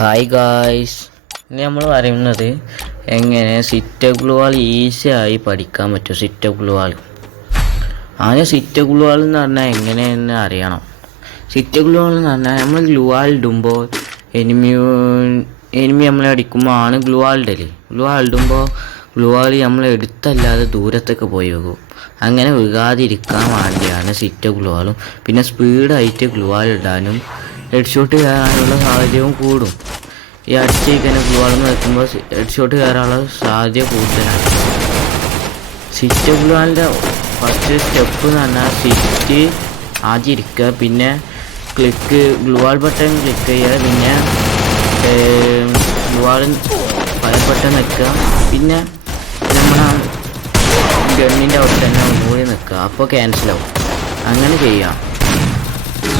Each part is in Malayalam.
ഹായ് ഗായ്സ്, ഇനി നമ്മൾ പറയുന്നത് എങ്ങനെ സിറ്റപ്പ് ഗ്ലൂവാൾ ഈസിയായി പഠിക്കാൻ പറ്റും. സിറ്റപ്പ് ഗ്ലൂവാൾ ആദ്യം സിറ്റപ്പ് ഗ്ലൂവാൾ എന്ന് പറഞ്ഞാൽ എങ്ങനെയെന്ന് അറിയണം. സിറ്റപ്പ് ഗ്ലൂവാൾ എന്ന് പറഞ്ഞാൽ നമ്മൾ ഗ്ലൂവാൾ ഇടുമ്പോൾ എനിമി നമ്മളെ അടിക്കുമ്പോൾ ആണ് ഗ്ലൂവാൾ ഇടല്. ഗ്ലൂവാൾ ഇടുമ്പോൾ ഗ്ലൂവാൾ നമ്മൾ എടുത്തല്ലാതെ ദൂരത്തൊക്കെ പോയി വെക്കും. അങ്ങനെ വീഴാതിരിക്കാൻ വേണ്ടിയാണ് സിറ്റപ്പ് ഗ്ലൂവാളും. പിന്നെ സ്പീഡായിട്ട് ഗ്ലൂവാൾ ഇടാനും ഹെഡ് ഷോട്ട് കയറാനുള്ള സാഹചര്യവും കൂടും. ഈ അടിച്ചേക്കന്നെ ഗ്ലൂവാളെന്ന് വെക്കുമ്പോൾ ഹെഡ് ഷോട്ട് കയറാനുള്ള സാധ്യത കൂടുതലാണ്. സിറ്റ് ഗ്ലൂവാളിൻ്റെ ഫസ്റ്റ് സ്റ്റെപ്പ് എന്ന് പറഞ്ഞാൽ സിറ്റ് ആദ്യം ഇരിക്കുക, പിന്നെ ഗ്ലൂവാൾ ബട്ടൺ ക്ലിക്ക് ചെയ്യുക, പിന്നെ ഗ്ലൂവാൾ ഫയർ ബട്ടൺ നിൽക്കുക, പിന്നെ നമ്മളെ ഗണ്ണിൻ്റെ അവിടെ തന്നെ ഒന്നുകൂടി നിൽക്കുക. അപ്പോൾ ക്യാൻസലാവും. അങ്ങനെ ചെയ്യാം.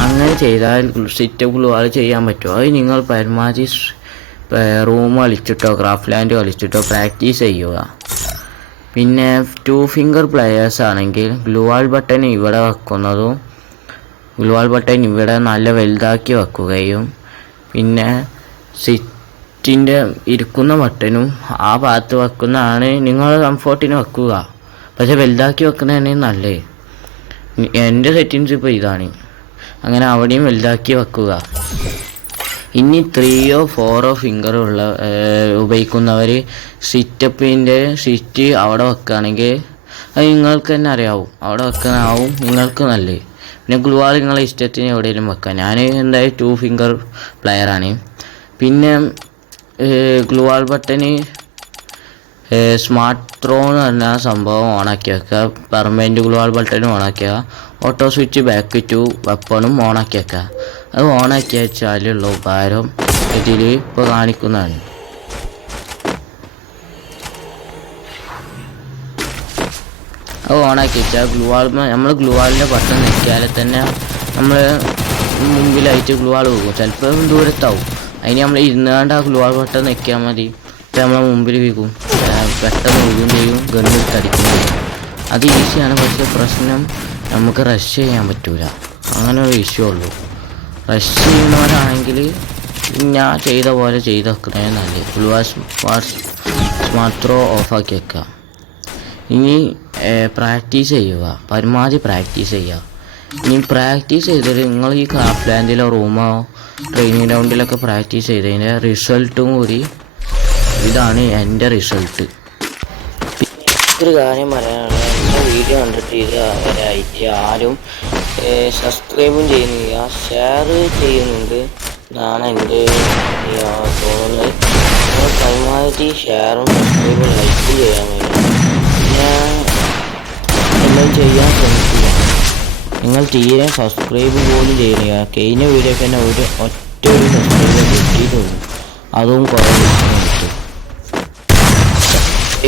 അങ്ങനെ ചെയ്താൽ സിറ്റപ്പ് ഗ്ലൂവാൾ ചെയ്യാൻ പറ്റും. അത് നിങ്ങൾ പരമാവധി റൂം കളിച്ചിട്ടോ ക്രാഫ്റ്റ് ലാൻഡ് കളിച്ചിട്ടോ പ്രാക്ടീസ് ചെയ്യുക. പിന്നെ 2 ഫിംഗർ പ്ലെയേഴ്സ് ആണെങ്കിൽ ഗ്ലൂവാൾ ബട്ടൺ ഇവിടെ വെക്കുന്നതും ഗ്ലൂവാൾ ബട്ടൺ ഇവിടെ നല്ല വലുതാക്കി വെക്കുകയും പിന്നെ സിറ്റിൻ്റെ ഇരിക്കുന്ന ബട്ടണും ആ ഭാഗത്ത് വെക്കുന്നതാണ് നിങ്ങൾ കംഫോർട്ടിന് വെക്കുക. പക്ഷെ വലുതാക്കി വെക്കുന്നതാണ് നല്ലത്. എൻ്റെ സെറ്റിങ്സ് ഇപ്പോൾ ഇതാണ്. അങ്ങനെ അവിടെയും വലുതാക്കി വെക്കുക. ഇനി 3 or 4 ഫിംഗർ ഉപയോഗിക്കുന്നവർ സിറ്റ് അവിടെ വെക്കുകയാണെങ്കിൽ അത് നിങ്ങൾക്ക് തന്നെ അറിയാവും. അവിടെ വെക്കാനാവും നിങ്ങൾക്ക് നല്ലത്. പിന്നെ ഗ്ലൂവാൾ നിങ്ങളെ ഇഷ്ടത്തിന് എവിടെയെങ്കിലും വെക്കാം. ഞാൻ എന്തായാലും 2 ഫിംഗർ പ്ലെയറാണ്. പിന്നെ ഗ്ലൂവാൾ ബട്ടന് സ്മാർട്ട് ത്രോ എന്ന് പറഞ്ഞ സംഭവം ഓണാക്കി വെക്കുക. പെർമനൻറ്റ് ഗ്ലൂവാൾ ബട്ടൺ ഓണാക്കി വെക്കുക. ഓട്ടോ സ്വിച്ച് ബാക്ക് ടു വെപ്പണും ഓണാക്കി വെക്കുക. അത് ഓണാക്കി വെച്ചാലുള്ള ഉപകാരം ഇതിൽ ഇപ്പോൾ കാണിക്കുന്നതാണ്. അത് ഓണാക്കി വെച്ചാൽ നമ്മൾ ഗ്ലൂവാളിൻ്റെ ബട്ടൺ നിൽക്കിയാൽ തന്നെ നമ്മൾ മുമ്പിലായിട്ട് ഗ്ലൂവാൾ പോകും. ചിലപ്പോൾ ദൂരത്താവും. അതിന് നമ്മൾ ഇരുന്നാണ്ട് ആ ഗ്ലൂവാൾ ബട്ടൺ നിൽക്കിയാൽ മതി. ഇപ്പം നമ്മളെ മുമ്പിൽ വീകും, പെട്ടെന്ന് വീഴുകയും ചെയ്യും, ഗണ്ണിട്ട് അടിക്കുകയും ചെയ്യും. അത് ഈസിയാണ്. പക്ഷേ പ്രശ്നം നമുക്ക് റഷ് ചെയ്യാൻ പറ്റൂല. അങ്ങനെ ഒരു ഇഷ്യൂ ഉള്ളൂ. റഷ് ചെയ്യുന്നവരാണെങ്കിൽ ഞാൻ ചെയ്ത പോലെ ചെയ്ത് വെക്കുന്നതിന് നല്ലത്. ഗ്ലൂവാൾ സ്മാർട്ട് ത്രോ ഓഫാക്കി വെക്കുക. ഇനി പ്രാക്ടീസ് ചെയ്യുക. പരമാവധി പ്രാക്ടീസ് ചെയ്യുക. ഇനി പ്രാക്ടീസ് ചെയ്തിട്ട് നിങ്ങൾ ഈ ക്രാഫ്റ്റ് ലാൻഡിലോ റൂമോ ട്രെയിനിങ് ഗ്രൗണ്ടിലൊക്കെ പ്രാക്ടീസ് ചെയ്തതിൻ്റെ റിസൾട്ടും കൂടി ഇതാണ് എൻ്റെ റിസൾട്ട്. ഒരു കാര്യം പറയാനുള്ളത്, എൻ്റെ വീഡിയോ കണ്ടിട്ട് ഇതുവരെയായിട്ട് ആരും സബ്സ്ക്രൈബും ചെയ്യുന്നില്ല, ഷെയർ ചെയ്യുന്നുണ്ട് എന്നാണ് എൻ്റെ തോന്നുന്നത്. നിങ്ങൾ പരമാവധി ഷെയറും സബ്സ്ക്രൈബും ലൈക്ക് ചെയ്യാൻ കഴിയും. ഞാൻ എല്ലാം ചെയ്യാൻ ശ്രമിക്കുക. നിങ്ങൾ തീരെ സബ്സ്ക്രൈബ് പോലും ചെയ്യുന്നില്ല. കഴിഞ്ഞ വീഡിയോക്ക് തന്നെ ഒറ്റ സബ്സ്ക്രൈബ് കിട്ടിയിട്ടുള്ളൂ. അതും കുറേ കിട്ടും.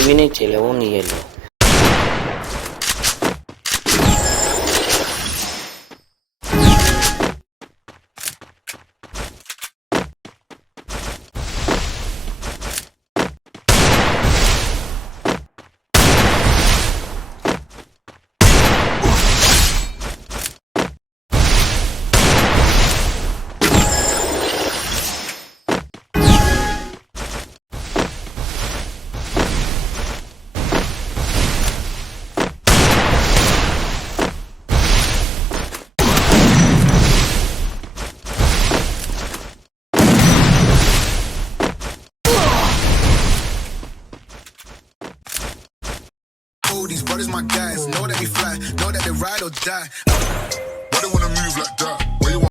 ഇതിന് ചിലവും നീയല്ലോ. These brothers my guys, know that we fly, know that they ride or die. Why they wanna move like that?